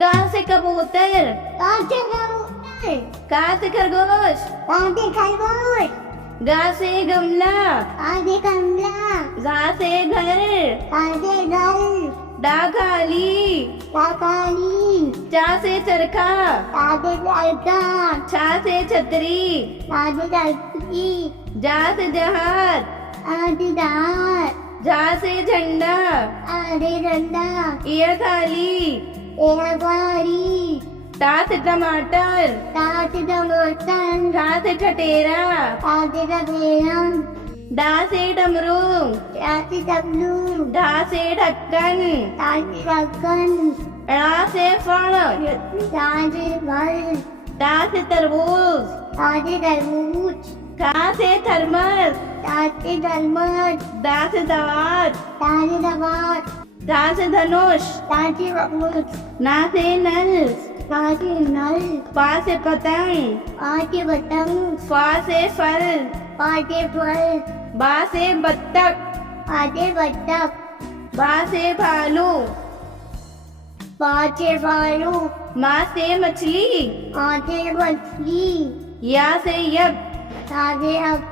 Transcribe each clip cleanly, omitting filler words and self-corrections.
कहाँ से कबूतर, कहाँ से कबूतर, कहाँ से खरगोश, कहाँ से खरगोश, गा से गमला, कहाँ से कमला, गा से घर, कहाँ से घर, डा खाली, काकाली, चा से चरखा, कहाँ से लड़का, छा से छतरी, कहाँ से लड़की, जा से जहाज, कहाँ से दार, झा से झंडा, आधे डंडा, ये थाली, एक बारी, टा से टमाटर, कहाँ से टमाटर, ठा से ठटेरा, कहाँ से टपेरा, डा से डमरू, कहाँ से टपलू, ढा से ढक्कन, कहाँ से ढक्कन, ड़ा से फण, कहाँ से फल, टा से तरबूज, कहाँ से तरबूज, खा से थर्मस, कहाँ से थर्मस, दा से दावत, कहाँ से दबात, धा से धनुष, कहाँ से धनुष, ना से नल, कहाँ से नल, पा से पतंग, कहाँ से पतंग, फा से फल, कहाँ से फल, बा से बत्तख, कहाँ से बत्तख, बा से भालू, कहाँ से भालू, मा से मछली, कहाँ से मछली, या से यज्ञ, कहाँ से अब,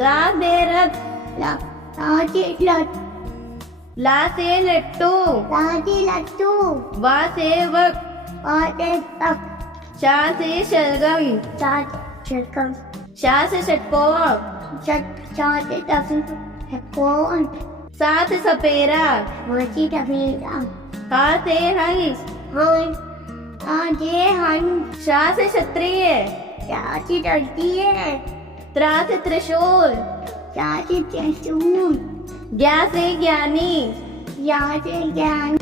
रा से रथ, कहाँ से लट, ला से लट्टू, कहाँ से लट्टू, वा से वक, कहाँ से तक, शा से शलगम, कहाँ से शकम, शा से षटकोर, कहाँ से टफी, कौन, सा से सपेरा, मछली टफीला, हा से हंस, हंस, कहाँ से हंस, शा से क्षत्रिय, कहाँ से डरती है, त्रा से त्रिशूल, कहाँ से त्रिशूल, ज्ञा से ज्ञानी, यहाँ से ज्ञान,